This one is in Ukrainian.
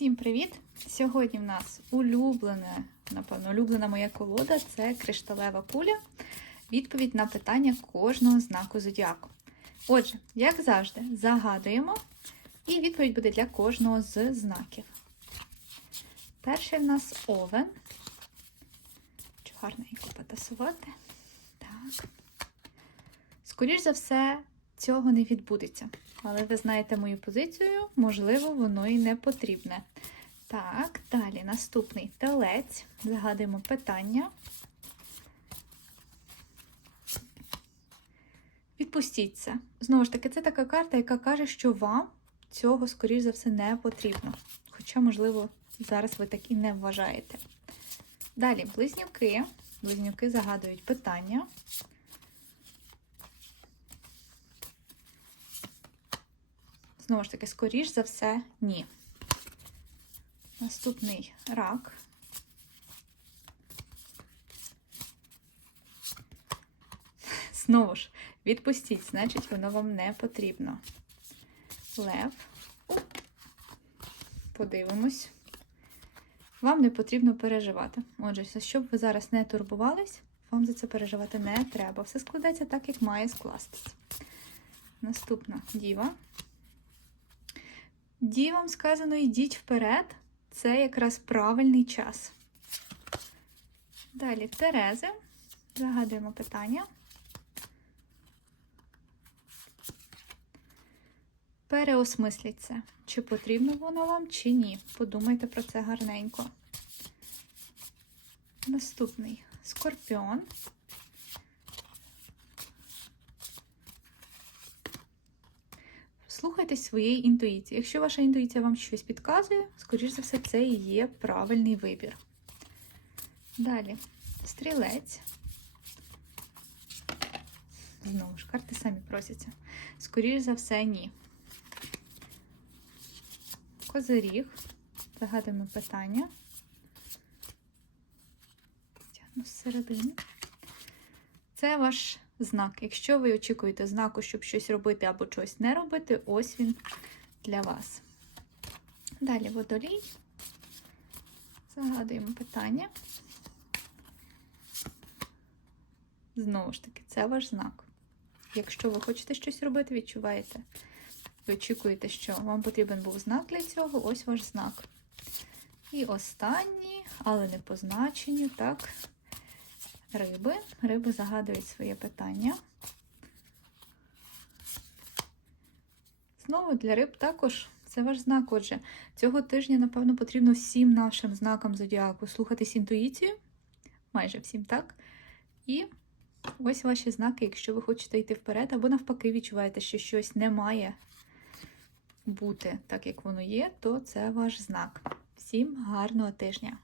Всім привіт! Сьогодні в нас улюблена, напевно, улюблена моя колода це кришталева куля. Відповідь на питання кожного знаку зодіаку. Отже, як завжди, загадуємо, і відповідь буде для кожного з знаків. Перший в нас овен. Хочу гарненько потасувати. Так. Скоріш за все, цього не відбудеться. Але ви знаєте мою позицію, можливо, воно і не потрібне. Так, далі наступний телець. Загадуємо питання. Відпустіться. Знову ж таки, це така карта, яка каже, що вам цього, скоріш за все, не потрібно. Хоча, можливо, зараз ви так і не вважаєте. Далі, близнюки. Близнюки загадують питання. Знову ж таки, скоріш за все, ні. Наступний рак. Знову ж, відпустіть, значить, воно вам не потрібно. Лев. Подивимось. Вам не потрібно переживати. Отже, щоб ви зараз не турбувались, вам за це переживати не треба. Все складеться так, як має скластись. Наступна діва. Дівам сказано, йдіть вперед. Це якраз правильний час. Далі Терези. Загадуємо питання. Переосмисліть це. Чи потрібно воно вам, чи ні. Подумайте про це гарненько. Наступний скорпіон. Слухайтесь своєї інтуїції. Якщо ваша інтуїція вам щось підказує, скоріш за все, це і є правильний вибір. Далі, стрілець. Знову ж, карти самі просяться. Скоріш за все, ні. Козиріг. Загадуємо питання. Тягну зсередини. Це ваш знак. Якщо ви очікуєте знаку, щоб щось робити або щось не робити, ось він для вас. Далі водолій. Загадуємо питання. Знову ж таки, це ваш знак. Якщо ви хочете щось робити, відчуваєте. Ви очікуєте, що вам потрібен був знак для цього, ось ваш знак. І останній, але не по значенню, так, риби. Риби загадують своє питання. Знову для риб також це ваш знак. Отже, цього тижня, напевно, потрібно всім нашим знакам зодіаку слухатись інтуїцію. Майже всім так. І ось ваші знаки, якщо ви хочете йти вперед, або навпаки, відчуваєте, що щось не має бути так, як воно є, то це ваш знак. Всім гарного тижня!